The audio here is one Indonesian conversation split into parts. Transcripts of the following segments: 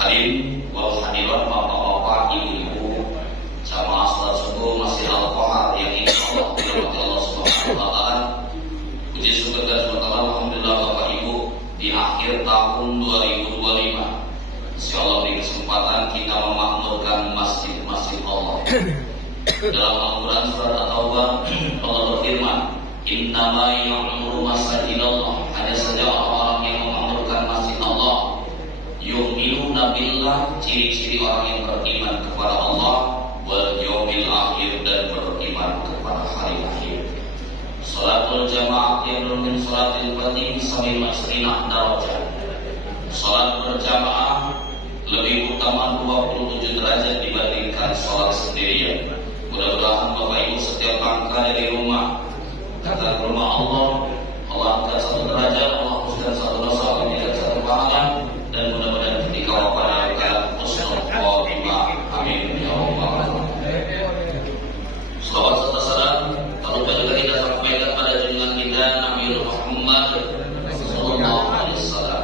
Hadirin wal hadirat, bapak-bapak, ibu-ibu, jamaah salat subuh Masjid Al-Qahar yang insyaallah dirahmati Allah Subhanahu wa taala. Puji syukur dan berterima alhamdulillah Bapak Ibu, di akhir tahun 2025 insyaallah di kesempatan kita memakmurkan masjid-masjid Allah. Dalam Al-Quran surat At-Taubah Allah berfirman, innama ya'muru masajidallah, hanya saja orang-orang yang memakmurkan masjid Allah, yu'minuna billah, ciri-ciri orang yang beriman kepada Allah, wal yaumil akhir, dan beriman kepada hari akhir. Salatul jamaah yang min salatil fardhi bisabil masrina darajat. Salat berjamaah lebih utama 27 derajat dibandingkan salat sendirian. Mudah-mudahan Bapak Ibu setiap langkah dari rumah kata ke rumah Allah angkat satu derajat, Allah hapuskan satu dosa, Allah tidak satu pahala, dan mudah-mudahan ketika wafat akan husnul khotimah. Amin ya rabbal alamin. Sahabat serta saudara, tak lupa juga kita sampaikan pada junjungan kita Nabi Muhammad sallallahu alaihi wasallam.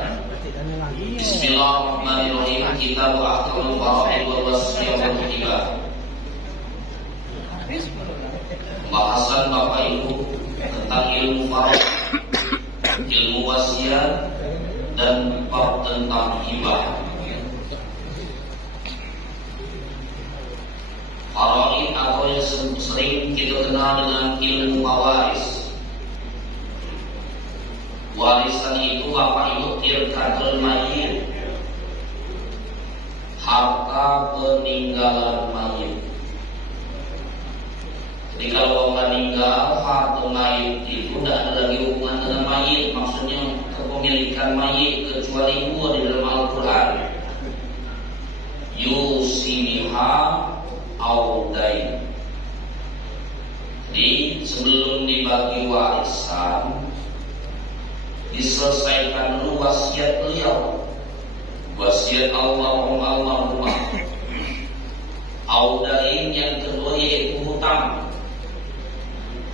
Bismillahirrahmanirrahim. Kitab Ahkamul Faraid wal Wasiyah wal Hibah. Bahasan Bapak Ibu tentang ilmu faraid, ilmu wasiat, dan bab tentang hibah. Faraid atau yang sering kita kenal dengan ilmu waris. Warisan itu Bapak Ibu tirkatul mayit, harta peninggalan mayit. Jadi kalau meninggal, harta mayit itu tidak ada lagi hubungan dengan mayit, maksudnya kepemilikan mayit, kecuali dua di dalam Al-Quran, yusiniha audain. Jadi sebelum dibagi warisan, diselesaikan dulu wasiat beliau, wasiat almarhumah. Audain yang kedua yaitu hutang.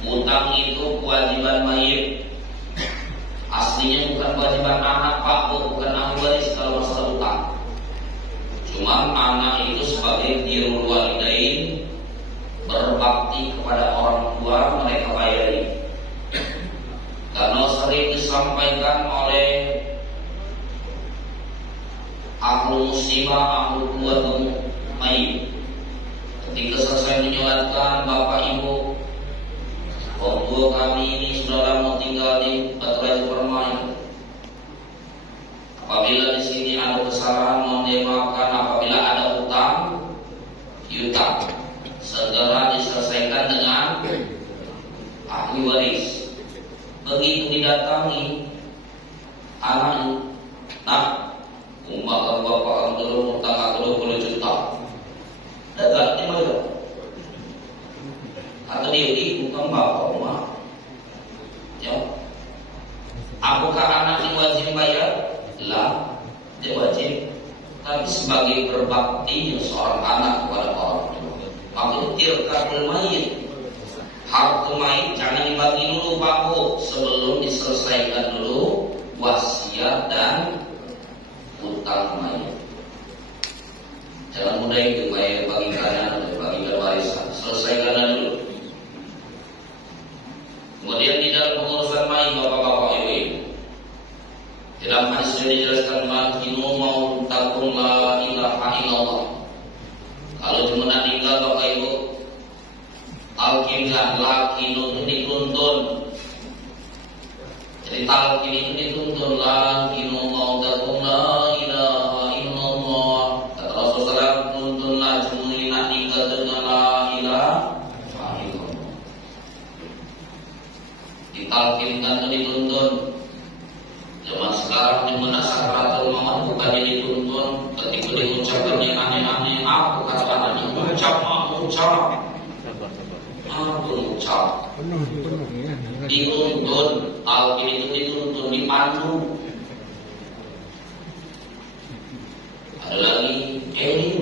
Hutang itu kewajiban mayit. Aslinya bukan kewajiban anak Pak, bukan ahli waris kalau masalah hutang. Cuma anak itu sebagai birrul walidain, berbakti kepada orang tua, mereka bayari. Karena sering disampaikan oleh ahlu musibah, ahlu kuat mayit, ketika selesai menyolatkan, Bapak Ibu, orang tua kami ini saudara mau tinggal di Batu Raja Permai. Apabila di sini ada kesalahan, mohon dimaafkan. Apabila ada hutang, piutang, segera diselesaikan dengan ahli waris. Begitu didatangi anak, nah, umpah bapak dulu hutang aku 20 juta, dapat di mana? Atau dia bukan bapak rumah, ya. Apakah anak ini wajib bayar? Lah, dia wajib. Tapi sebagai berbakti seorang anak kepada orang tua, maka tirkatul mayit, harta mayit jangan dibagi dulu Pak Bu, sebelum diselesaikan dulu wasiat dan hutang mayit. Jangan mudah itu bagikan warisan, selesaikan dulu. Kemudian di dalam pengurusan mayit bapak-bapak ibu, dalam hadis sudah dijelaskan makinu mau takum la ilaha illallah. Kalau cuma meninggal bapak ibu, talqinlah, lakinu itu dituntun. Jadi talqin itu dituntun, lakinu mau takum la ilaha illallah. Kata Rasulullah, tuntunlah jumlah nikah dengan la ilaha. Ditalkinkan atau dituntun. Zaman sekarang di mana sakaratul maut bukannya dituntun, ketika diucapkan yang aneh-aneh, apa kata anaknya? Ucap. Dituntun, Alkitab itu dituntun, dipandu. Ada lagi, eling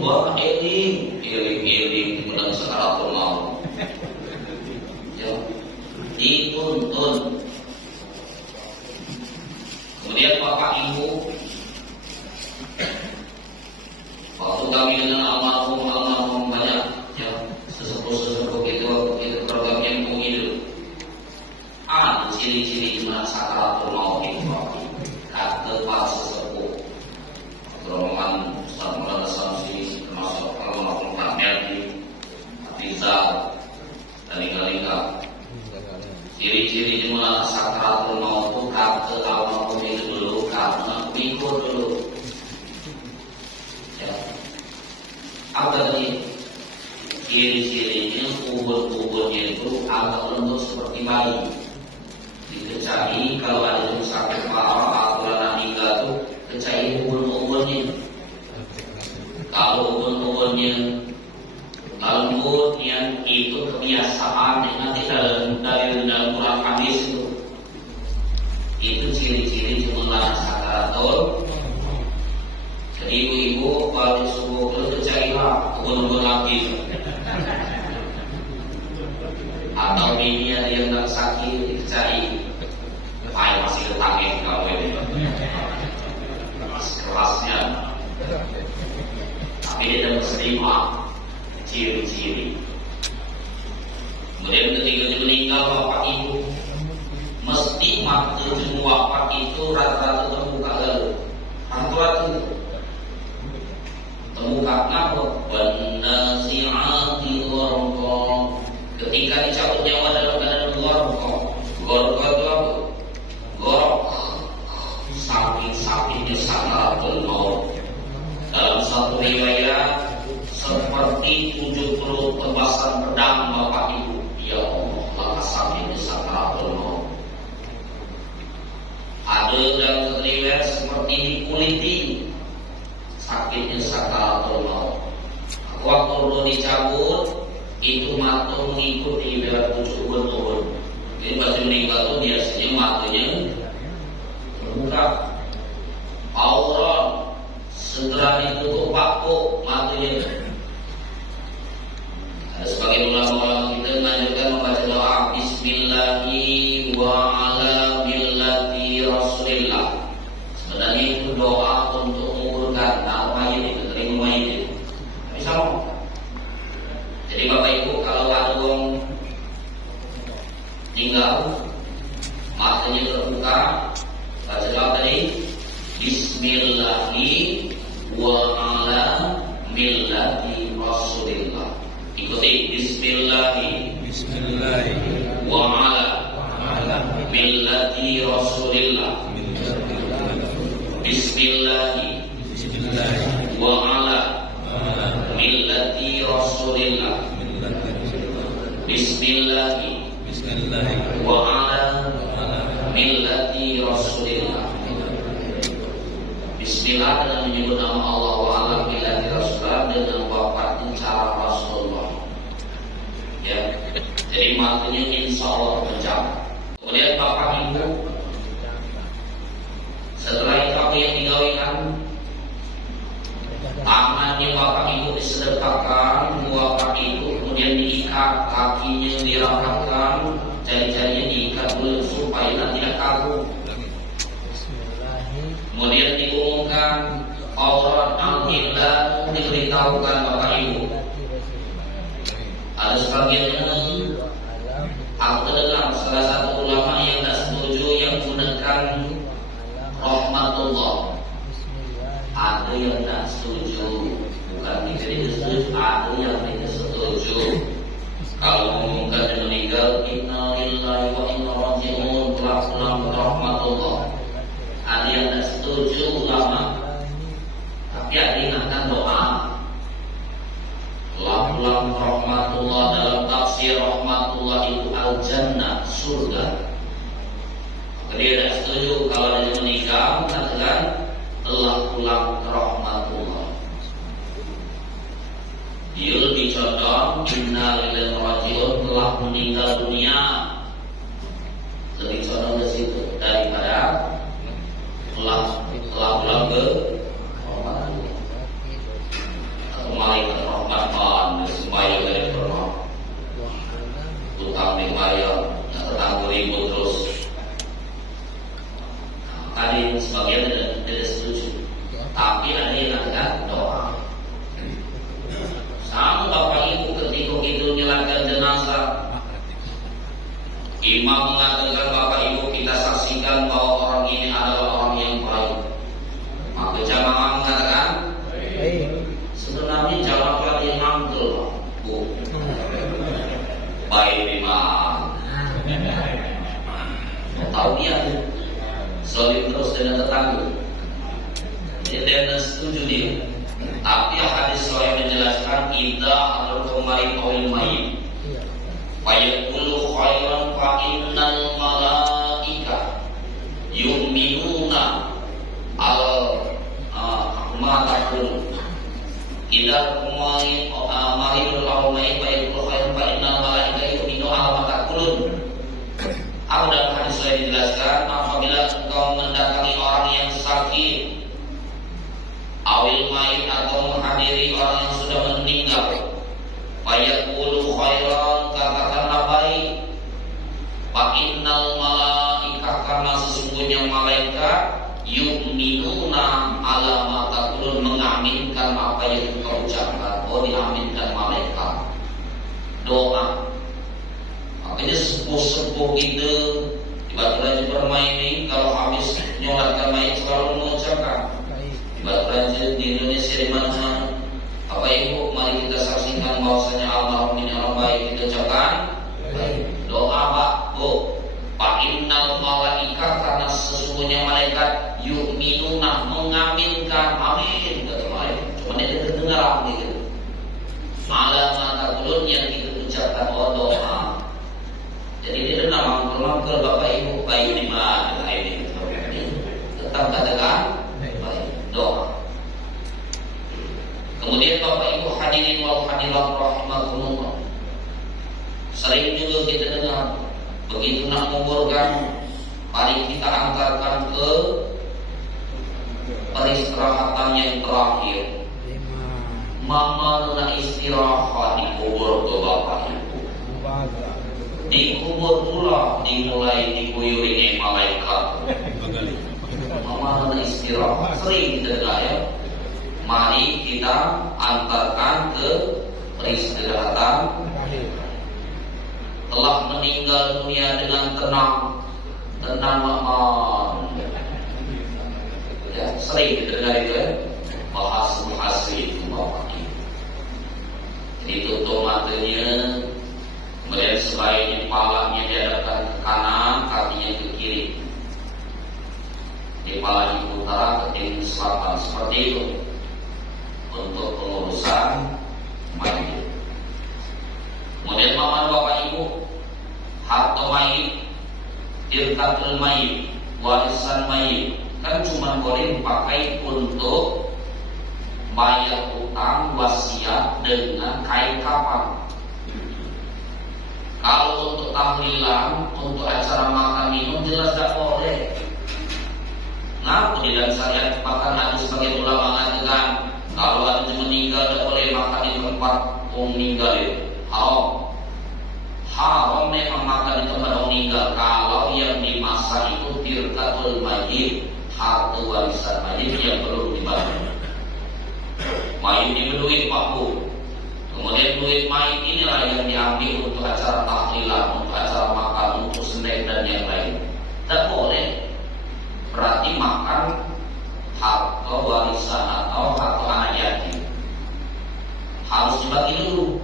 menang sakaratul maut. Ya, dituntun. Kemudian bapak ibu, waktu kami dengan almarhum banyak, ya sesepuh itu program yang hidup. Ciri-ciri mana sakaratul maut itu tempat sesepuh. Rombongan Ustaz Maulana Samsi termasuk almarhum Pak Merdi, Rizal, dan Lingga. Ciri-ciri mana sakaratul maut itu kata almarhum itu dulu karena pikir dulu. Ya. Apa tadi? Ciri-cirinya kubur-kuburnya itu agak lembut seperti bayi. Dikecai kalau ada yang sakit parah atau anak meninggal itu kecai ubun-ubunnya. Kalau ubun-ubunnya lembut yang itu kebiasaan yang nanti dari dalam Quran hadis itu ciri-ciri jumlah sakaratul. Jadi ibu-ibu kalau subuh itu kecailah ubun-ubun lagi. Atau bini ada yang tak sakit dicari, masih ketangkep kau ini, kerasnya, tapi dia tidak menerima ciri-ciri. Kemudian ketika dia meninggal bapak ibu, mesti waktu jemu wafat itu rata-rata terbuka lalu, rata-rata terbuka kenapa? Benda si'ati gorong. Ketika dicabut nyawa dalam keadaan gorok itu apa? Gorok sakit-sakitnya sakaratul maut. Dalam satu riwayat seperti 70 tebasan pedang bapak ibu. Ya Allah, langkah sakitnya sakaratul maut. Ada dalam riwayat seperti dikuliti sakitnya sakaratul maut. Waktu perlu dicabut itu mata mengikuti lewat pucuk ubun-ubun. Jadi pas meninggal itu biasanya matanya terbuka, aurat segera ditutup paku matanya. Ada sebagian ulama kita mengajarkan membaca doa Bismillahi wa ala millati Rasulillah. Sebenarnya itu doa untuk menguburkan mayit itu, terima mayit itu. Tapi sama. Jadi bapak ibu kalau ada orang tinggal matanya terbuka, baca doa tadi Bismillahi wa ala millati Rasulillah. Ikuti Bismillahi wa ala millati Rasulillah. Bismillahi wa ala millati Rasulillah. Bismillahi wa ala millati Rasulillah. Bismillah dengan menyebut nama Allah wa ala millati Rasulullah dengan wafatnya cara Rasulullah. Ya, jadi matanya insya Allah terjaga. Kemudian bapak ibu, setelah itu apa yang digawikan? Tangannya bapak ibu disedekahkan, bapak ibu kemudian diikat, kakinya dirapatkan, jari-jarinya diikat dulu supaya tidak kaku. Kemudian diumumkan aurat al-qiblah, diberitahukan bapak ibu. Ada sebagian aku dengar salah satu ulama yang tak setuju yang menggunakan rahmatullah. Ada yang tak setuju, bukan tidak setuju, ada yang tidak setuju. Kalau mengumumkan dia meninggal, inna lillahi wa inna raji'un, pulang rahmatullah. Ada yang tak setuju ulama, tapi ada ingatkan doa. Pulang rahmatullah dalam tafsir rahmatullah itu al-jannah, surga. Beliau tidak setuju kalau dia menikah mengatakan telah pulang ke rahmatullah. Dia lebih condong innalillahi wa rajiun telah meninggal dunia. Lebih condong ke situ daripada telah pulang ke rahmatullah. Atau malaikat rahmatan semaya dari pernah utang di bayar tetangga ribut terus. Tadi sebagian tidak setuju, tapi ada yang mengatakan doa. Sama bapak ibu ketika itu menyalatkan jenazah, imam mengatakan bapak ibu kita saksikan bahwa orang ini adalah orang yang baik. Maka jamaah mengatakan sebenarnya jawablah yang mantul, bu. Baik imam. Tahu dia solid terus dengan tetangga. Dia setuju dia. Tapi hadis sahih menjelaskan idza hadratul mayyit awil mayyit fa yaqulu khairan fa innal malaika yu'minuna al ma'takun idza mayyit awil mayyit fa yaqulu khairan fa innal malaika yu'minuna al ma'takun. Atau dalam hadis sahih dijelaskan apabila engkau mendatangi orang yang sakit awil mayit atau menghadiri orang yang sudah meninggal, fayaqulu khairan katakanlah baik, fa innal malaika karena sesungguhnya malaikat yu'minuna ala ma taqulun mengaminkan apa yang engkau ucapkan. Oh, diaminkan malaikat doa. Makanya sepuh-sepuh kita ibarat raja bermain ini kalau habis nyolatkan mayit selalu mengucapkan ibarat raja di Indonesia di mana-mana. Apa ibu mari kita saksikan bahwasanya almarhum ini orang baik, kita ucapkan baik. Doa pak bu fa innal malaika karena sesungguhnya malaikat yu'minuna mengaminkan amin kata malaikat. Cuma dia terdengar gitu. Ala mata kulun yang kita ucapkan doa. Jadi dia mangkul bapak ibu baik di mana ini tetap katakan baik doa. Kemudian bapak ibu hadirin wal hadirat rahimakumullah, sering juga kita dengar begitu nak menguburkan mari kita antarkan ke peristirahatan yang terakhir. Mama nak istirahat di kubur ke bapak ibu. Di kubur pula dimulai diguyuri malaikat. Mama istirahat sering kita dengar ya. Mari kita antarkan ke peristirahatan. Telah meninggal dunia dengan tenang aman. Ya, sering kita dengar itu ya. Bahas itu bapak ibu. Jadi tutup matanya. Kemudian sebaiknya kepalanya dihadapkan ke kanan, kakinya ke kiri. Kepala di utara, ke selatan, seperti itu untuk pengurusan mayit. Kemudian mama bapak ibu, harta mayit, tirkatul mayit, warisan mayit, kan cuma boleh dipakai untuk bayar utang wasiat dengan kain kafan. Kalau untuk tahlilan, untuk acara makan minum jelas tidak boleh. Ngapa di dalam syariat makan Nabi sebagai ulama mengatakan kalau ada yang meninggal tidak boleh makan di tempat orang meninggal itu haram. Haram memang makan di tempat orang meninggal kalau yang dimasak itu tirkatul mayit, harta warisan mayit yang perlu dibagi. Mayit ini duit Pak Bu. Kemudian duit mayit inilah yang diambil untuk acara tahlilan, untuk acara makan, untuk snack dan yang lain. Tidak boleh. Berarti makan harta warisan atau harta anak yatim harus dibagi dulu.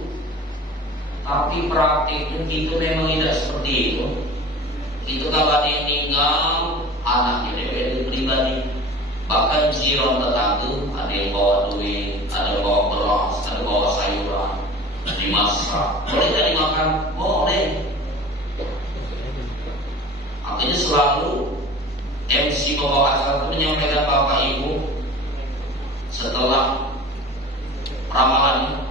Tapi praktiknya itu memang tidak seperti itu. Itu kalau ada yang meninggal, anaknya DPD pribadi. Bahkan jiran tetangga, ada yang bawa duit, ada yang bawa beras, ada yang bawa sayuran, dimasak. Boleh tidak dimakan? Boleh. Artinya selalu MC pembawa acara itu menyampaikan Bapak Ibu setelah ramalan.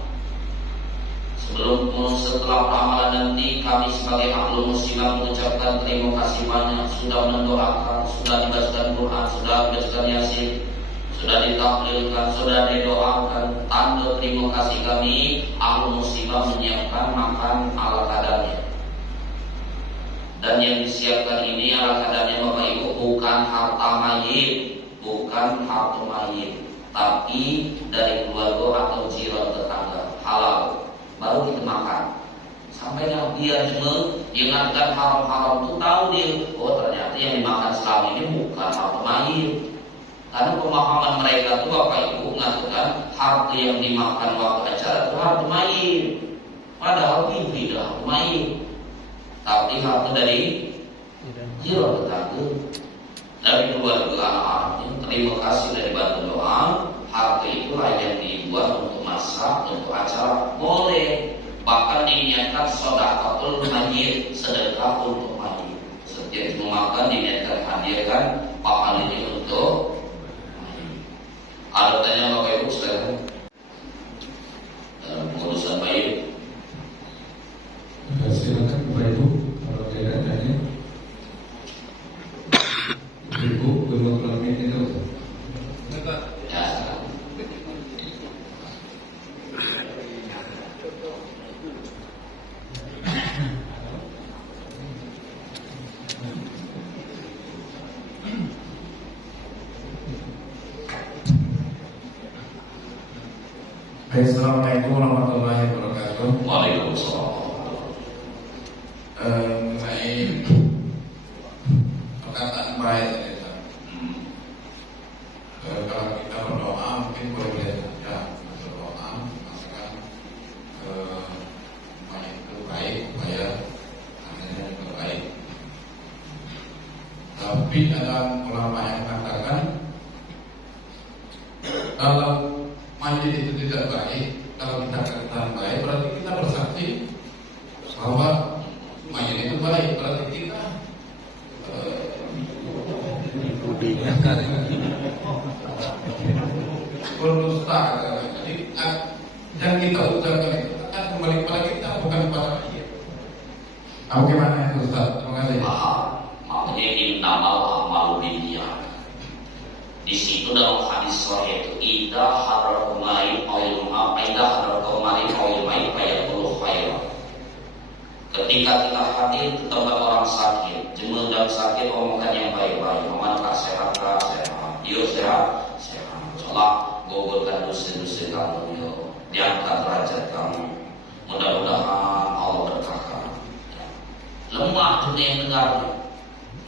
Setelah ramalan nanti kami sebagai ahlul muslimin mengucapkan terima kasih banyak sudah mendoakan, sudah dibacakan Quran, sudah dibacakan Yasin, sudah ditahlilkan, sudah didoakan. Tanda terima kasih kami ahlul muslimin menyiapkan makan ala kadarnya. Dan yang disiapkan ini ala kadarnya Bapak Ibu bukan harta mayit, bukan harta mayit, tapi dari keluarga atau jiran tetangga, halal. Baru kita makan. Sampai biar cuma ingatkan haram-haram itu tahu dia, oh ternyata yang dimakan selama ini bukan harta mayit. Karena pemahaman mereka itu Bapak Ibu mengatakan harta yang dimakan waktu acara itu harta mayit. Padahal tidak harta mayit, tapi harta dari jiran tetangga, dari keluarga anak-anaknya. Terima kasih dari bantu doa. Harta itulah yang dibuat untuk masak, untuk acara, boleh. Bahkan diniatkan sedekahul mayit, sedekah untuk mayit. Setiap makan diniatkan hadiahkan pahalanya untuk mayit. Ada tanya Bapak Ibu sekarang dalam pengurusan mayit? Silakan Bapak Ibu kalau tidak tanya. Ibu kedua kelamin itu. Assalamualaikum warahmatullahi wabarakatuh. Waalaikumsalam. Mengenai perkataan baik tadi, kalau kita berdoa mungkin boleh saja berdoa, masakan baik itu baik supaya hasilnya juga baik. Tapi ada ulama yang mengatakan kalau mayit itu tidak baik, kalau kita katakan baik berarti kita bersaksi bahwa mayit itu baik, berarti kita berdusta. Jadi yang kita ucapkan itu akan kembali kepada kita, bukan kepada mayit. Bagaimana itu Ustaz? Terima kasih. Makanya innamal a'malu binniyat. Di situ dalam hadis sahih itu idza hadarakum mayit fayaqulu khairan. Ketika kita hadir ke tempat orang sakit, jemaah dalam sakit omongkan yang baik-baik. Amanakah sehat? Sehat. Yo sehat. Salah gugurkan dosa-dosa kamu, yo diangkat derajat kamu. Mudah-mudahan Allah berkahkan. Lemah dunia yang dengarnya.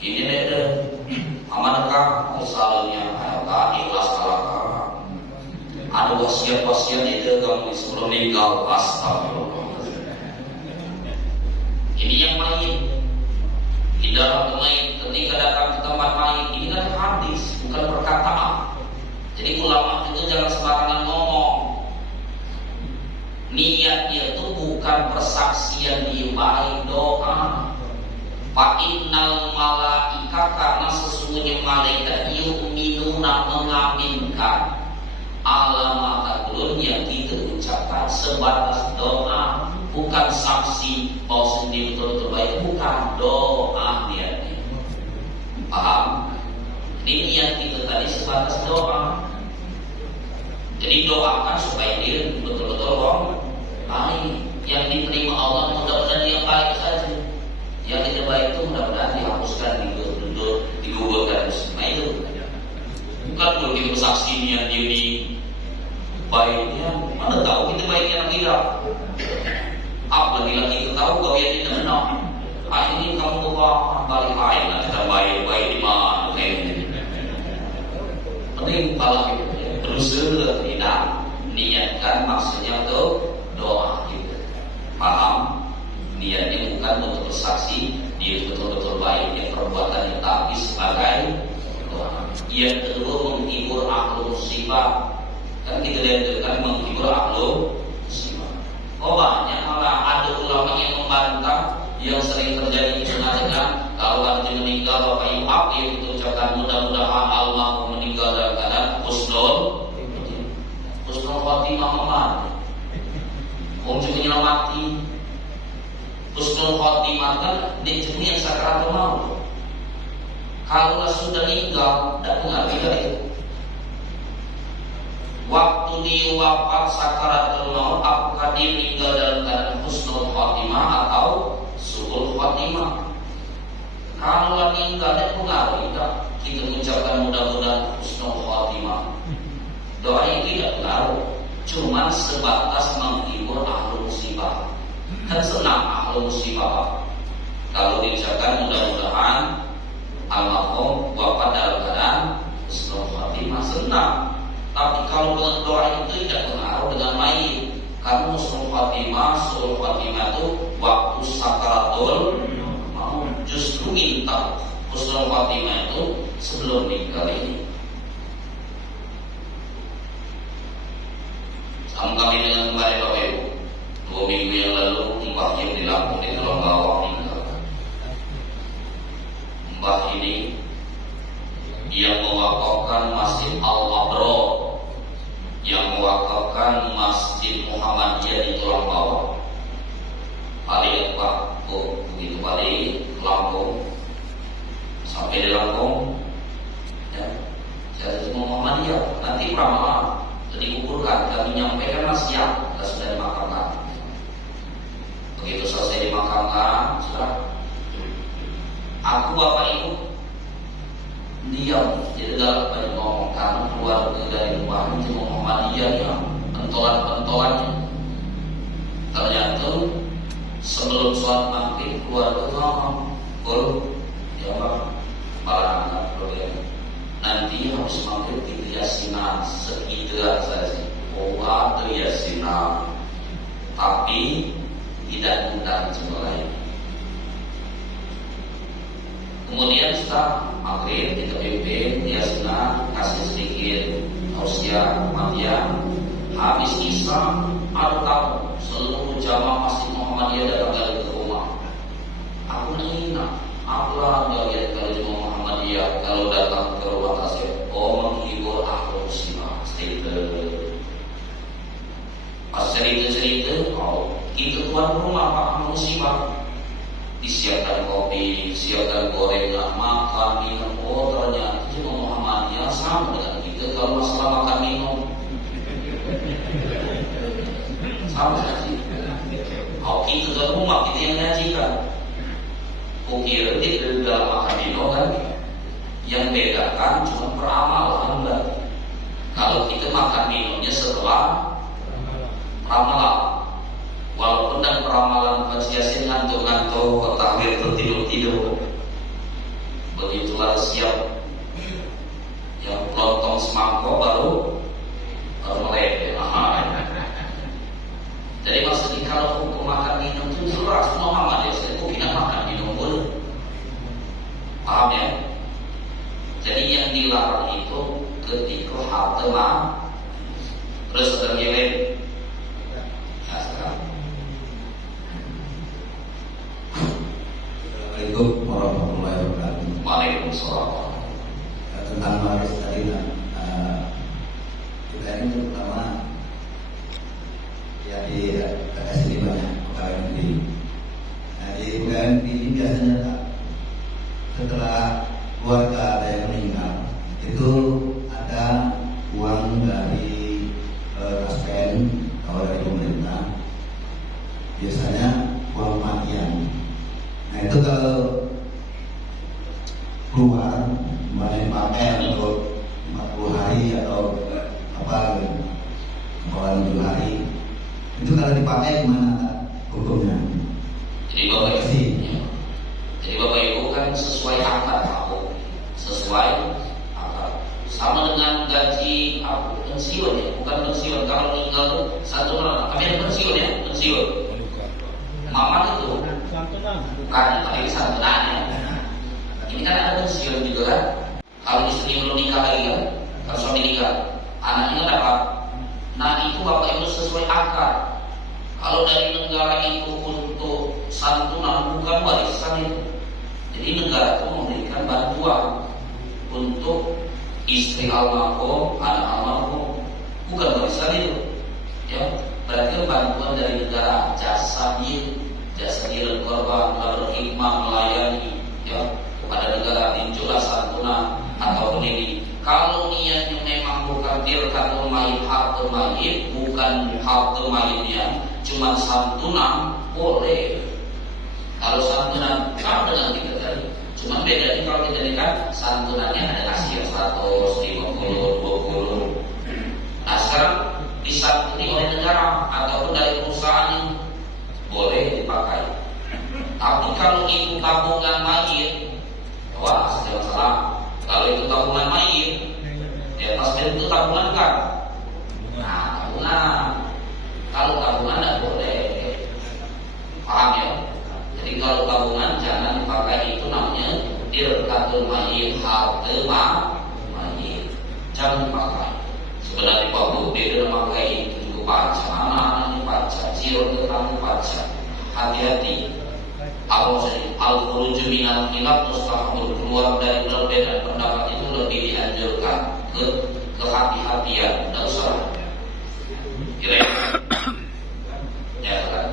Ini deh. Amanakah usalahnya? Ikhlas kalakah? Ada wasiat-wasiat itu kamu sebelum meninggal. Astagfirullah. Ini yang mayit. Di dalam mayit ketika datang ke tempat mayit, ini kan hadis, bukan perkataan. Jadi ulama itu jangan sembarangan ngomong. Niatnya itu bukan persaksian di baik doa. Fa'innal malaika, karena sesungguhnya malaikat yu'minuna mengaminkan alamat taqulun yang kita ucapkan sebatas doa, bukan saksi bahwa sendiri betul-betul baik, bukan doa niatnya. Paham? Ini niat kita tadi sebatas doa. Jadi doakan supaya dia betul-betul orang baik, yang diterima Allah. Mudah-mudahan dia baik saja. Yang tidak baik itu mudah-mudahan dihapuskan, digugurkan semua itu. Bukan kalau kita bersaksi niat ini baiknya, mana tahu kita baiknya yang tidak. Apabila kita tahu kau yang tidak benar, ini kamu bawa balik lain lah, kita baik di mana? Penting kalau berusaha tidak niatkan maksudnya untuk doa kita. Paham? Niatnya bukan untuk bersaksi dia betul-betul baik, yang perbuatan tapi sebagai doa. Yang kedua menghibur ahlul musibah. Kan kita lihat kan menghibur ahlul musibah. Oh banyak malah ada ulama yang membantah yang sering terjadi di mengatakan Kalau nanti meninggal Bapak Ibu, apa yang kita ucapkan? Mudah-mudahan almarhum meninggal dalam keadaan husnul khotimah aman. Om juga nyelamati. Husnul khotimah kan dia yang sakaratul maut. Kalau sudah meninggal, tidak mengerti itu. Waktu dia wafat sakaratul maut, apakah dia meninggal dalam keadaan husnul khotimah atau su'ul khotimah? Kalau meninggal dia pengaruh, kita mengucapkan mudah-mudahan husnul khotimah. Doa ini tidak pengaruh, cuma sebatas menghibur ahlu musibah. Kan senang ahlu musibah kalau diucapkan mudah-mudahan almarhum wafat dalam keadaan husnul khotimah, senang. Tapi kalau doa itu tidak pengaruh dengan mayit, karena husnul khotimah, su'ul khotimah itu waktu sakaratul maut. Justru minta husnul khotimah itu sebelum meninggal ini. Sama kami dengan kemarin Bapak Ibu, 2 minggu yang lalu Mbah yang di Lampung di Tulung Bawah meninggal. Mbah ini yang mewakafkan Masjid Al-Mabro, yang mewakafkan Masjid Muhammadiyah di Tulung Bawah. Balik Pak, begitu balik ke Lampung, sampai di Lampung, ya, saya cuma Muhammadiyah, nanti Pramala dikuburkan, kami menyampaikan siap, sudah dimakamkan. Begitu selesai dimakamkan, sudah. Aku Bapak Ibu diam, tidak galak banyak ngomong, karena keluarga dari rumah cuma Muhammadiyah yang pentolan-pentolannya. Ternyata sebelum sholat maghrib keluarga ngomong, ya Pak, malah nggak problem. Nanti habis maghrib itu yasinan sekitar saja. Ada yasinan, tapi tidak undang jemaah lain. Kemudian setelah maghrib kita pimpin yasinan, kasih sedikit tausiah Muhammadiyah. Habis isya ada tamu, seluruh jamaah Masjid Muhammadiyah datang dari ke rumah. Aku nanya, apalah nggak lihat kalau jemaah Muhammadiyah kalau datang ke rumah kasih, menghibur ahlu muslimah. Pas cerita-cerita, itu tuan rumah Pak ahlu muslimah. Disiapkan kopi, siapkan gorengan, makan, minum. Ternyata jemaah Muhammadiyah sama dengan kita kalau masalah makan minum. Sama saja. Kita ke rumah kita yang menyajikan. Kukira di dalam makan minum kan yang bedakan cuma peramalan kan. Kalau kita makan minumnya setelah ramalan, walaupun dan peramalan Yasin ngantuk-ngantuk, tahwir tertidur-tidur, begitulah siap yang pelontong semangkok baru melek. Jadi maksudnya kalau hukum makan minum itu jelas Muhammad ya, saya kok tidak makan minum boleh, paham ya? Jadi yang dilarang itu ketika halte terus tergiling. Ya sekarang. Assalamualaikum warahmatullahi wabarakatuh. Waalaikumsalam. Tentang waris tadi, kita ini terutama ya di KS ini banyak pegawai negeri. Nah di pegawai negeri ini biasanya setelah keluarga ada yang meninggal itu ada uang dari Taspen atau dari pemerintah, biasanya uang kematian. Nah itu kalau keluar kembali dipakai untuk 40 hari atau apa, 7 hari, itu kalau dipakai gimana hukumnya? Jadi Bapak Ibu kan sesuai akad aku, sesuai akad, sama dengan gaji aku pensiun ya, bukan pensiun. Kalau meninggal tuh satu orang, kami ada pensiun ya, pensiun. Mama itu bukan, tapi ini santunan ya. Ini kan ada pensiun juga kan. Kalau istri belum nikah lagi kan, kalau suami nikah, anaknya dapat. Nah itu Bapak Ibu sesuai akad. Kalau dari negara itu untuk santunan bukan warisan itu. Jadi negara untuk istri almarhum, anak almarhum, bukan warisan itu. Ya, berarti bantuan dari negara, jasa dan korban, berhikmah melayani, ya, kepada negara, injulah santuna atau ini. Kalau niatnya memang bukan tilkatul mayit, hak mayit, bukan hak mayitnya, cuma santunan, boleh. Kalau santunan sama dengan kita tadi, cuma bedanya kalau kita ini kan santunannya ada kasih 100, 50, 20. Nah sekarang disantuni oleh negara ataupun dari perusahaan yang boleh dipakai. Tapi kalau itu tabungan mayit, wah tidak masalah. Kalau itu tabungan mayit, ya pasti itu tabungan kan. Nah tabungan, kalau tabungan tidak boleh, paham ya? Jadi kalau tabungan jangan dipakai, itu namanya tilkatul mayit, harta mayit, jangan dipakai. Sebenarnya waktu dia memakai itu juga baca, anak-anak baca, jiwa kamu baca, hati-hati. Al-khuruju minal khilaf mustahil, keluar dari perbedaan pendapat itu lebih dianjurkan ke kehati-hatian, tidak usah. Kira ya kan?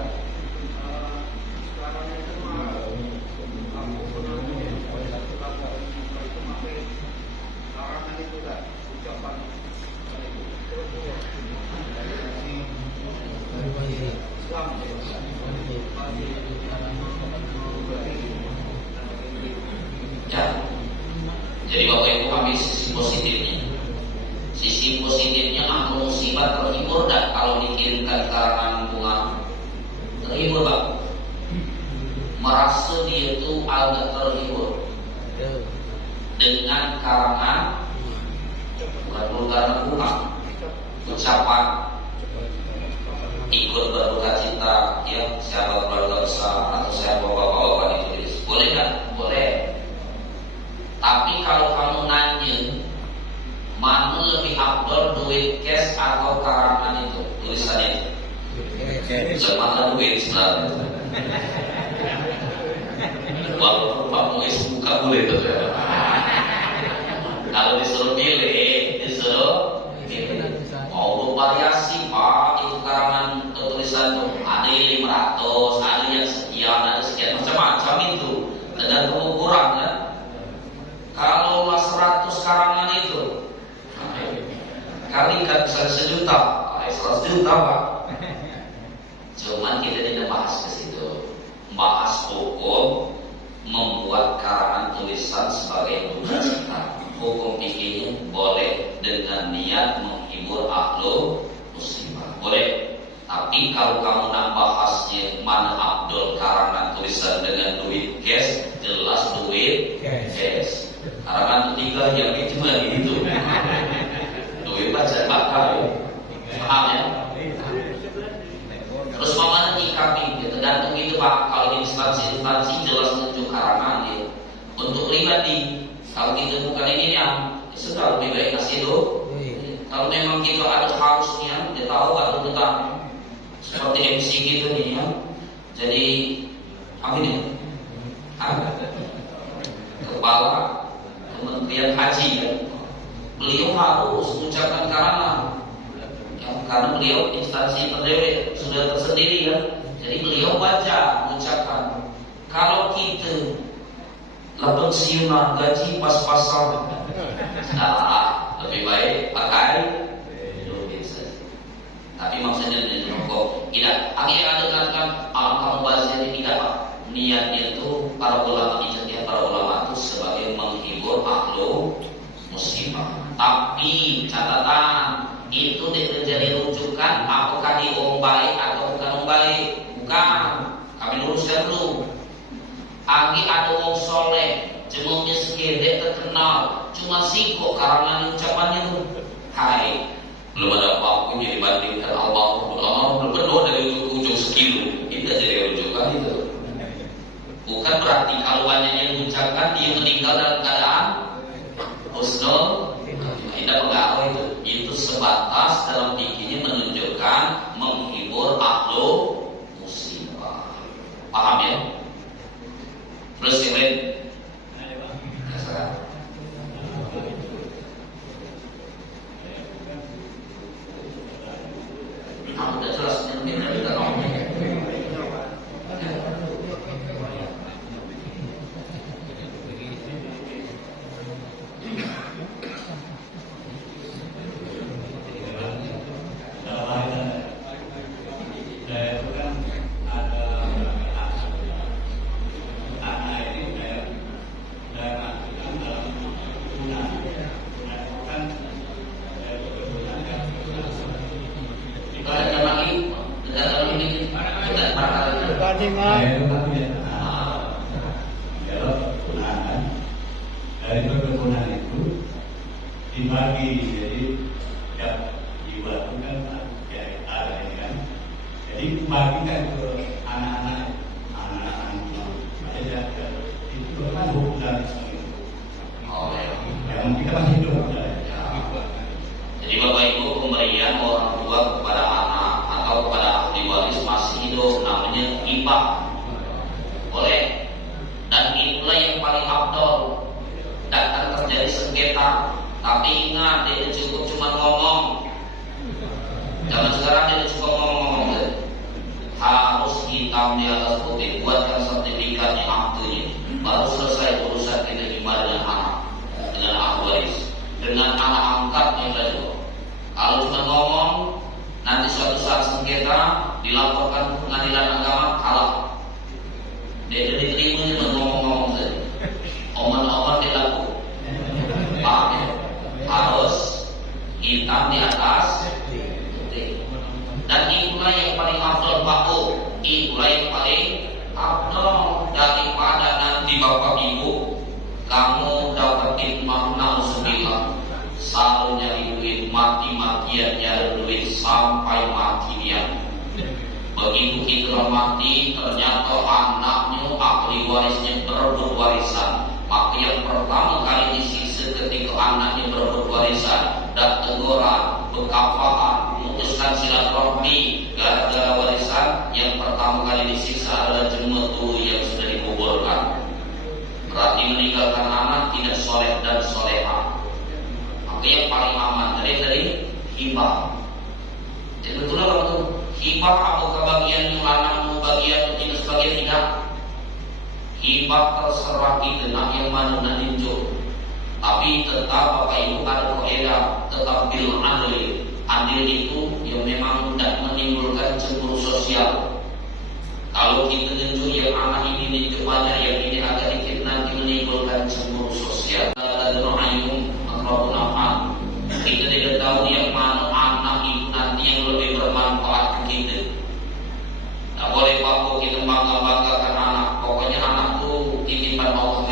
Ya. Jadi Bapak Ibu ambil sisi positifnya. Sisi positifnya ahlu musibah terhibur dan kalau dikirimkan karangan bunga terhibur Pak. Merasa dia itu agak terhibur dengan karangan, bukan perlu karangan bunga, ucapan ikut berduka cita, ya siapa keluarga besar atau siapa bapak-bapak ditulis, boleh kan? Boleh. Tapi kalau kamu nanya mana lebih afdol, duit cash atau karangan itu, tulisannya semua duit sebenarnya. Walaupun Pak Muiz buka boleh itu ya. Kalau disuruh pilih, mau bervariasi Pak, itu karangan tulisan ada yang 500, ada yang sekian, ada sekian, macam-macam itu, tergantung ukuran kan. Kalau 100 karangan itu kali kan bisa 1 juta, 100 juta Pak. Cuman kita tidak bahas ke situ, bahas hukum membuat karangan tulisan sebagai duka cita. Hukum fikihnya boleh dengan niat menghibur ahlu musibah, boleh. Tapi kalau kamu nak bahasnya mana afdol karangan tulisan dengan duit cash, jelas duit cash. Karangan ketiga yang cuma gitu. Duit baca bakal, paham ya? Terus mana nyikapi, tergantung itu Pak. Kalau instansi jelas menunjuk karangan ya. Untuk pribadi, kalau kita bukan ini yang sudah lebih baik kasih itu. Kalau memang kita ada harusnya, kita tahu atau kita seperti MC gitu nih ya. Jadi apa ini? Kepala Kementerian Haji ya. Beliau harus mengucapkan karangan ya, karena beliau instansi terdiri sudah tersendiri ya. Jadi beliau baca mengucapkan. Kalau kita pensiunan gaji pas-pasan, nah lebih baik pakai duit saja. Tapi maksudnya kok tidak. Akhirnya ada katakan kamu bahas ini tidak Pak. Niatnya itu para ulama itu sebagai menghibur ahlu musibah. Tapi catatan itu jadi rujukan apakah dia orang baik atau bukan orang baik. Bukan. Kami luruskan dulu. Agi ada orang soleh, cuma miskin, dia terkenal, cuma siko karangan ucapannya itu. Hai, belum ada apa-apa yang dibandingkan Allah belum berdoa dari ujung sekilo. Itu jadi rujukan itu. Bukan berarti kalau banyak yang mengucapkan dia meninggal dalam keadaan husnul, tidak pengaruh itu. Itu sebatas dalam fikihnya menunjukkan menghibur ahlu musibah. Paham ya? Terus yang lain? Aku udah jelas minta tolong. Dari perkebunan itu dibagi, jadi tiap jiwa itu kan ya ada ini kan, jadi bagikan ke anak-anak aja itu kan bukan yang kita masih hidup ya. Jadi Bapak Ibu, pemberian orang tua kepada anak atau kepada ahli waris masih hidup namanya hibah, boleh, dan itulah yang paling abdol. Tidak akan terjadi sengketa. Tapi ingat, dia cukup cuma ngomong. Zaman sekarang dia cukup ngomong-ngomong. Harus hitam di atas putih. Buatkan sertifikatnya, aktunya. Baru selesai urusan kita gimana dengan anak, dengan ahli waris, dengan anak angkatnya saja. Kalau cuma ngomong, nanti suatu saat sengketa dilaporkan ke pengadilan agama, kalah. Dia jadi terimanya ngomong-ngomong saja. Omongan dilakukan. Paham ya? Harus hitam di atas putih. Dan itulah yang paling afdol Pak Bu. Itulah yang paling afdol daripada nanti Bapak Ibu kamu dapetin makna sembilan, selalu nyari duit, mati-matian nyari duit sampai mati dia. Begitu kita mati, ternyata anaknya ahli warisnya berebut warisan. Maka yang pertama kali disiksa ketika anaknya berebut warisan dan teguran, berkafaan, memutuskan silaturahmi gara-gara warisan, yang pertama kali disiksa adalah jemaah yang sudah dikuburkan. Berarti meninggalkan anak tidak soleh dan soleha. Maka yang paling aman dari hibah. Jadi betul lah waktu hibah apakah bagian yang lanang, bagian tidak, sebagian tidak. Hibah terserah kita nak yang mana nak tunjuk. Tapi tetap Bapak Ibu ada kaidah, tetap bil adil. Adil itu yang memang tidak menimbulkan cemburu sosial. Kalau kita tunjuk yang anak ini kepada yang ini agak dikit, nanti menimbulkan cemburu sosial. Kita tidak tahu yang mana anak itu nanti yang lebih bermanfaat ke kita. Tak boleh Bapak kita bangga-banggakan anak. Pokoknya anak itu titipan Allah.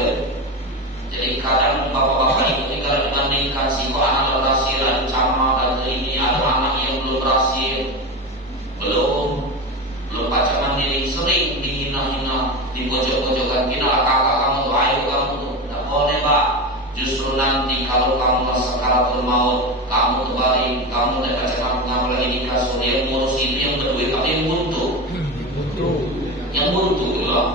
Jadi kadang bapak-bapak itu tinggal dibandingkan si anak berhasil, ada camat, ada ini, ada anak yang belum berhasil, belum baca mandiri, sering dihina-hina, di pojok-pojokan. Hina kakak kamu tuh, ayo kamu tuh. Tak boleh Pak. Justru nanti kalau kamu sakaratul maut, kamu terbalik, kamu tidak baca kamu lagi di kasur, yang ngurus itu yang berduit, tapi yang buntu. Yang buntu loh.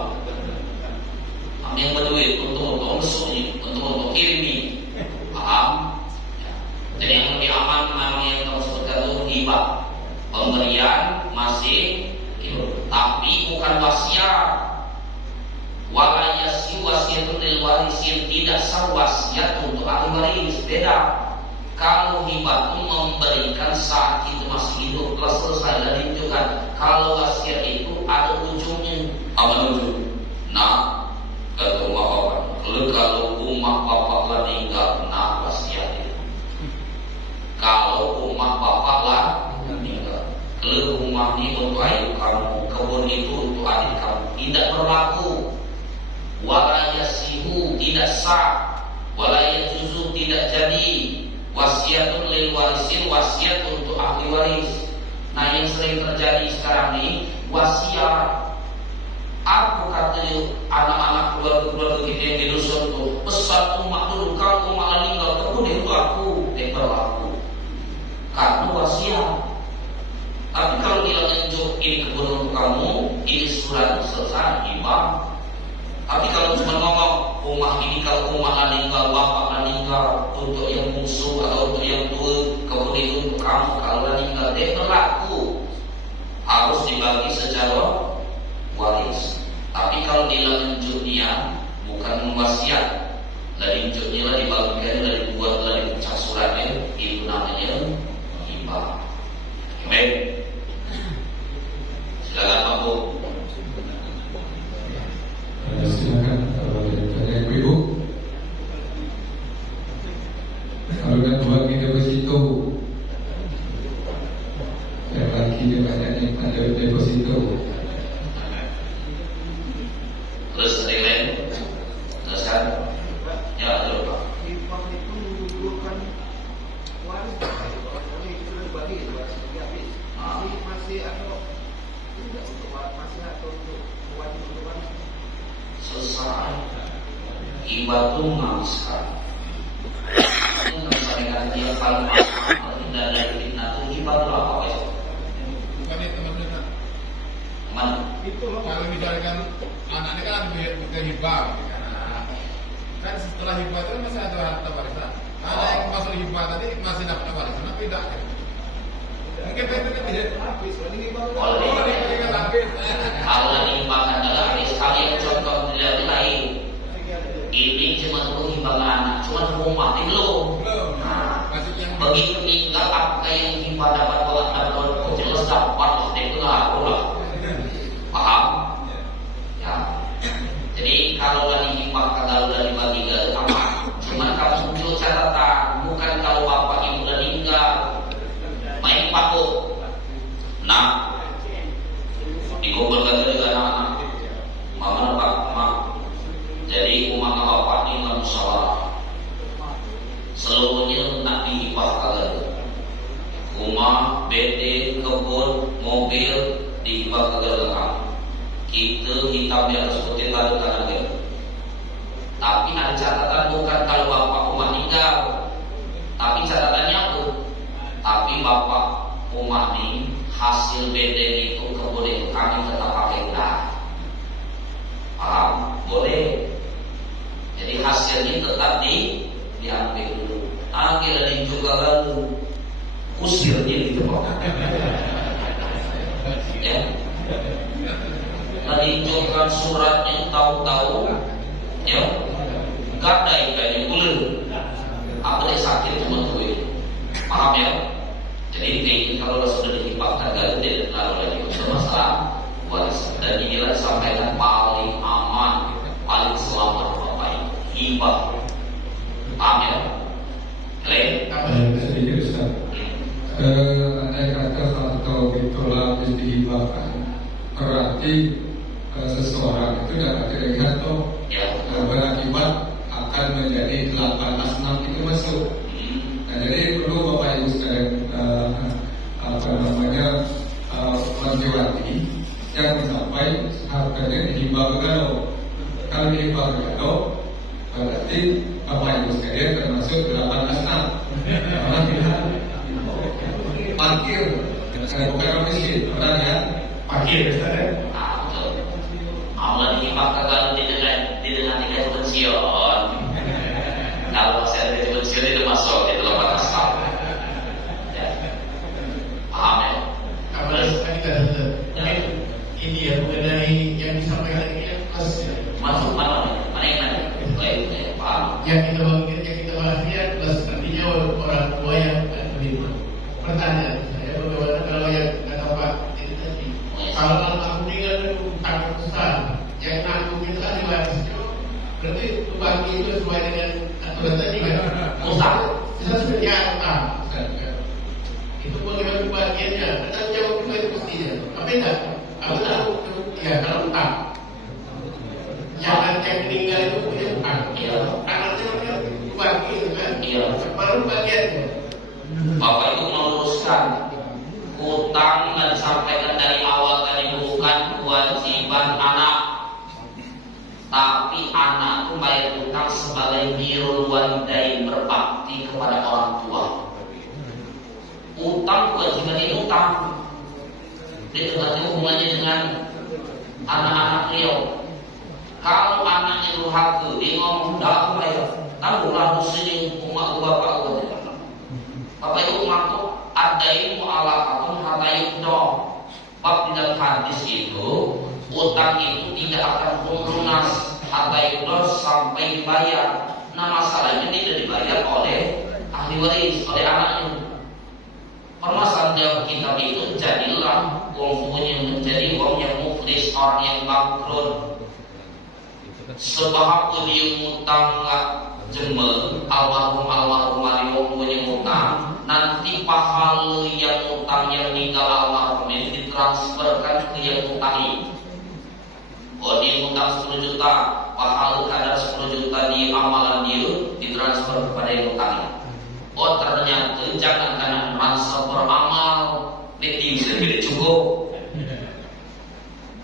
Yang berduit untuk musuhnya, untuk kirimi. Paham? Ya. Jadi yang lebih aman memang yang kamu sebutkan itu hibah. Pemberian masih hidup, tapi bukan wasiat. Wala yasi wasiatun lil warisin, tidak sah wasiat untuk ahli waris. Beda. Kalau hibah itu memberikan saat itu masih hidup, telah selesai dan ditunjukkan. Kalau wasiat itu ada ujungnya. Apa ujung? Nah, kata rumah bapak, kalau rumah bapak lah meninggal, nah wasiat itu. Kalau rumah bapak lah meninggal, kalau rumah ini untuk ayah kamu, kebun itu untuk adik kamu, tidak berlaku. Walayasihu tidak sah, walayajuzu tidak jadi. Wasiatun lil warisin, wasiat untuk ahli waris. Nah yang sering terjadi sekarang ini wasiat. Aku kata anak-anak keluarga kita yang di dusun tuh, pesan umat dulu, kalau umat meninggal kebun itu aku yang berlaku karena wasiat. Tapi kalau dia tunjuk ini kebun untuk kamu, ini surat selesai hibah. Tapi kalau cuma ngomong rumah ini, kalau rumah meninggal, bapak meninggal, untuk yang musuh atau untuk yang tua, kebun itu untuk kamu, kalau meninggal dia berlaku. harus dibagi secara waris. Tapi kalau dilanjutnya bukan wasiat, dari lanjutnya dibagikan, dari dibuat, dari pecah suratnya, itu namanya hibah. Baik, silakan Pak Bu. Silakan kalau ada tanya Ibu. Kalau kan bagi deposito, yang lagi dia banyak ada deposito. Terus yang lain, teruskan. Ya, terus Pak. Hibah itu menunjukkan waris. Ini sudah dibagi, sudah habis. Masih atau tidak untuk masih atau untuk wajib untuk waris? Selesai. Hibah itu mengangskan. Ini misalnya dia paling mahal, tidak ada fitnah itu hibah itu apa guys? Bukan itu maksudnya. Mana? Itu loh kalau bicarakan anaknya kan bukan hibah, kan setelah hibah itu masih ada harta warisan. Ada yang masuk hibah tadi masih dapat warisan, tapi tidak. Mungkin itu tidak habis, ini hibah. Oh, ini kan habis. Kalau dihibahkan adalah habis. Kalian contoh dari lain. Ini cuma untuk hibah anak, cuma rumah ini belum. Begitu meninggal apakah yang hibah dapat jelas dapat itu lah. Paham? Ya. Jadi kalau dihibahkan lalu dibagi ke apa? Cuma kamu muncul catatan, bukan kalau bapak ibu meninggal. Main paku. Nah, dikumpulkan juga anak-anak. Mama pak, mak. Jadi rumah bapak ini nggak musyawarah. Seluruhnya nak dihibahkan. Rumah, BT, kebun, mobil dihibahkan lengkap. Kita hitam di atas putih taruh tangan dia. Tapi ada catatan bukan kalau bapak rumah meninggal. Tapi catatannya apa? Tapi bapak rumah ini hasil BT itu kebun itu kami tetap pakai enggak. Paham? Boleh. Jadi hasilnya tetap diambil dulu. Akhirnya juga lalu usirnya gitu Pak. Ya. Ditunjukkan suratnya tahu-tahu ya gadai kayak ular apa dia sakit cuma tuh paham ya. Jadi ini kalau sudah dihibahkan gagal tidak lalu lagi untuk masalah warisan. Dan inilah disampaikan paling aman, paling selamat bapak ibu hibah. Paham ya? Lain Sedikit Ustaz. Andai kata atau ditolak dihibahkan, berarti seseorang itu dapat dilihat berakibat akan menjadi 8 asnaf itu masuk. Nah, jadi perlu bapak ibu sekalian wanti-wanti yang sampai harganya dihibah begalo. Kalau dihibah begalo, berarti bapak ibu sekalian termasuk 8 asnaf. Orang bilang parkir, bukan orang miskin, orang yang parkir. Allah dihibahkan kalau didengar tiga pensiun. Kalau saya tiga pensiun itu masuk itu 8 asnaf. Ya. Paham ya? Ini ya mengenai yang disampaikan ini Masuk mana yang mana? Baik, paham. yang kita bahas ini adalah artinya orang tua yang menerima. Pertanyaan saya bagaimana kalau yang kata Pak itu tadi, kalau aku meninggal itu kakak besar, yang nanggung itu kan diwarisnya, berarti bagi itu sesuai dengan aturan tadi kan? Utang. Bisa sebenarnya utang. Itu bagaimana bagiannya? Kita jawab juga itu mestinya. Apa enggak? Aku tahu. Ya kalau utang. Yang meninggal itu punya utang. Iya. Anaknya mereka bagi itu kan? Iya. Baru bagiannya. Bapak itu meluruskan utang dan disampaikan dari awal tadi bukan kewajiban anak, tapi anak itu bayar utang sebagai birrul walidain, berbakti kepada orang tua. Utang kewajiban ini utang. Itu artinya hubungannya dengan anak-anak beliau. Kalau anaknya durhaka, dia ngomong dah aku bayar, tangguhlah sini umat bapak aku. Bapak ibu mampu ada ilmu ala kamu hatai dong. Bab dalam hadis itu, utang itu tidak akan lunas hatta yuqdas sampai dibayar. Nah masalahnya tidak dibayar oleh ahli waris, oleh anaknya. Permasalahan dalam kitab itu jadilah wong yang menjadi wong yang muflis, orang yang bangkrut. Sebab dia ngutang nggak jemel almarhum ali wong yang ngutang, nanti pahala yang ngutang yang meninggal almarhum ini ditransferkan ke yang ngutangi. Oh dia ngutang 10 juta, pahala kadar 10 juta di amalan dia ditransfer kepada yang ngutangi. Oh ternyata jangan karena transfer amal netizen tidak cukup.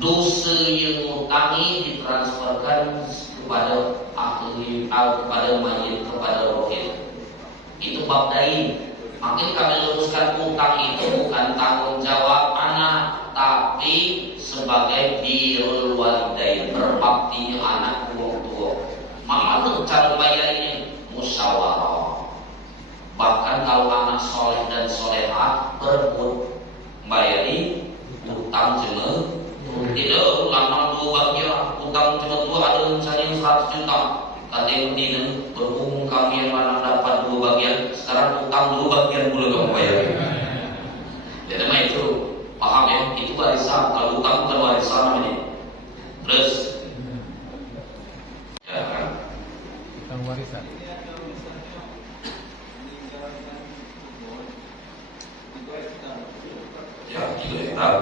Dosa yang ngutangi ditransferkan kepada ahli, kepada mayit, kepada rohil. Itu bab dain. Makin kami luruskan, utang itu bukan tanggung jawab anak, tapi sebagai birrul walidain, berbaktinya anak wong tua. Mana cara bayarnya? Musyawarah. Bahkan kalau anak soleh dan solehah berebut bayari utang jeme, tidak lama 2 bagian, utang cuma 2 ada misalnya 100 juta. Kata yang ini berhubung kami yang mana dapat 2 bagian, sekarang utang 2 bagian boleh kamu bayar. Jadi mah itu paham ya, itu warisan. Kalau utang bukan warisan namanya. Terus ya kan? Utang warisan. Ya, 3 hektar.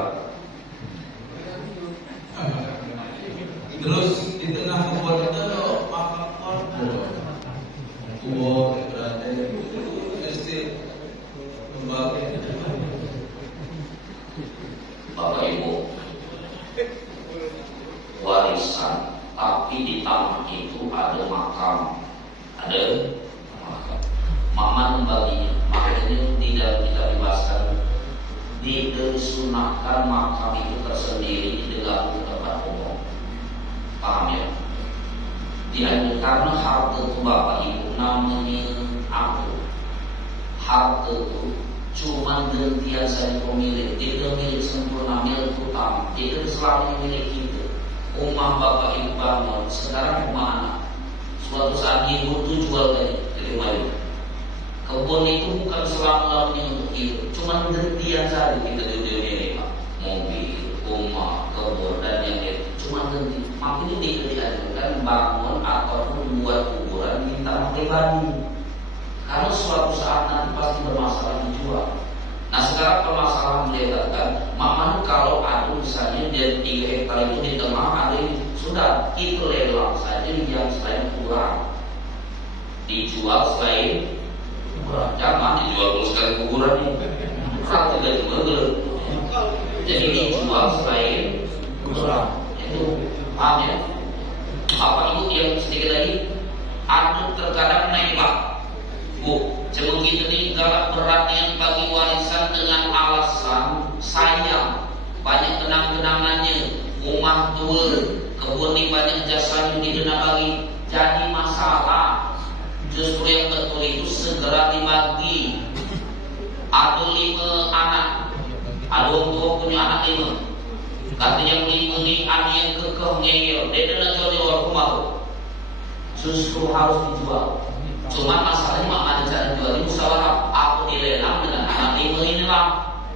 Terus di tengah kebun itu ada makam kubur berada itu estate lembaga. Bapak Ibu, warisan, tapi di tanah itu ada makam, ada makam. Maman baginya, makanya tidak kita bebaskan. Disunahkan makam itu tersendiri di dalam tempat umum. Paham ya? Karena harta itu Bapak Ibu namanya apa? Harta itu cuma gantian saja pemilik, tidak milik sempurna, milik utama, tidak selalu milik kita. Rumah Bapak Ibu bangun, sekarang rumah anak. Suatu saat dia butuh jual dari rumah itu. Kebun itu bukan selama-lamanya untuk kita, cuma gantian saja kita di dunia ini, Pak. Mobil, rumah, kebun dan yang lain, cuma ganti. Makanya tidak dianjurkan bangun ataupun buat kuburan di tanah pribadi. Karena suatu saat nanti pasti bermasalah dijual. Nah sekarang permasalahan melihatkan, makanya kalau ada misalnya dari 3 hektar itu di tengah ada yang sudah itu lelang saja yang selain kuburan dijual selain kuburan. Jangan dijual terus sekali kuburan ini. Berat tidak juga gelap. Jadi dijual selain kuburan itu paham ya? Apa itu yang sedikit lagi? Ada terkadang naik Pak. Bu, cuma gitu nih galak berat yang bagi warisan dengan alasan sayang, banyak kenang-kenangannya, rumah tua, kebun ini banyak jasanya didena bagi, jadi masalah. Justru yang betul itu segera dibagi. Ada 5 anak, ada orang tua punya anak 5. Kata yang 5 ini ada yang kekeh ngeyel, dia tidak jual di orang rumah. Justru harus dijual. Cuma masalahnya mana cara jual ini musyawarah. Aku dilelang dengan anak 5 inilah,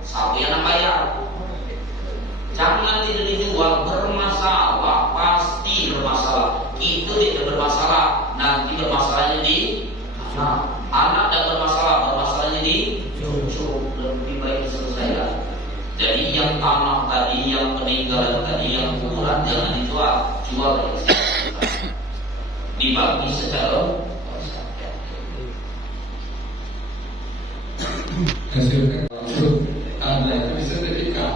siapa yang bayar? Jangan tidak dijual, bermasalah, pasti bermasalah. Itu tidak bermasalah, nanti bermasalahnya di anak dan bermasalahnya di cucu. Lebih baik diselesaikan. Jadi yang tanah tadi, yang peninggalan tadi, yang kuburan jangan dijual, jual dibagi secara hasilkan maksud anda itu bisa sertifikat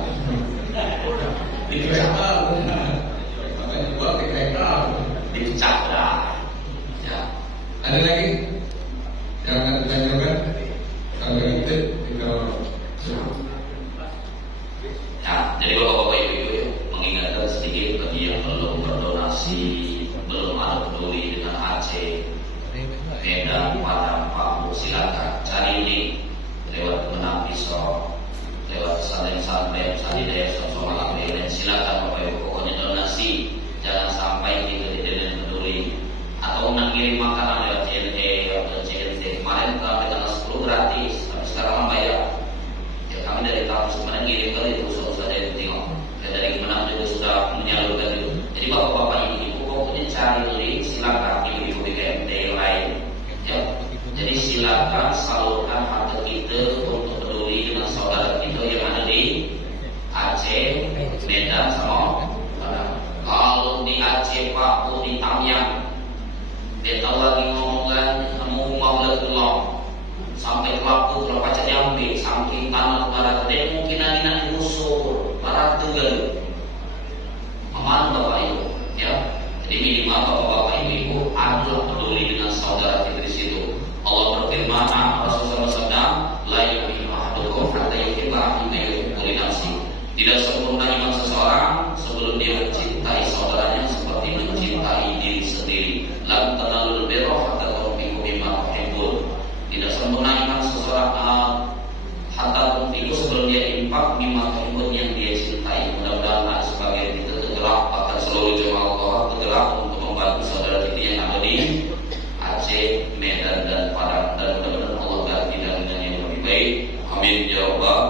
dipecah makanya buat dipecah dipecah ya. Ada lagi yang akan ditanyakan kalau itu ya, jadi bapak-bapak ibu-ibu ya, mengingatkan sedikit bagi yang belum berdonasi, belum ada peduli dengan Aceh, Medan, Padang, Papua, silakan cari link lewat Menang Pisau, lewat pesantren-pesantren, pesantren daya Jadi silakan salurkan harta kita untuk peduli dengan saudara kita yang ada di Aceh, Medan, sama Padang. Kalau di Aceh Pak, di Tamiang, dia tahu lagi ngomongan kamu mau lelah sampai pelaku kelapa jambi, saking tanah barat dia mungkin lagi nak digusur barat tugal. Aman Bapak Ibu, ya. Jadi minimal Bapak Ibu adalah peduli dengan saudara kita di situ. Allah berfirman, Rasulullah SAW, la yu'minu ahadukum hatta yuhibba mimma yuhibbu li nafsihi. Tidak sempurna iman seseorang sebelum dia mencintai saudaranya seperti mencintai diri sendiri. Lam tanalul birra hatta tunfiqu mimma tuhibbun. Tidak sempurna iman seseorang hatta tunfiqu sebelum dia infak mimma tuhibbun yang dia cintai. Mudah-mudahan sebagai kita tergerak akan seluruh jemaah Allah tergerak untuk membantu saudara kita yang ada di Aceh, Medan dan Padang, dan mudah-mudahan Allah ganti dengan yang lebih baik. Amin ya rabbal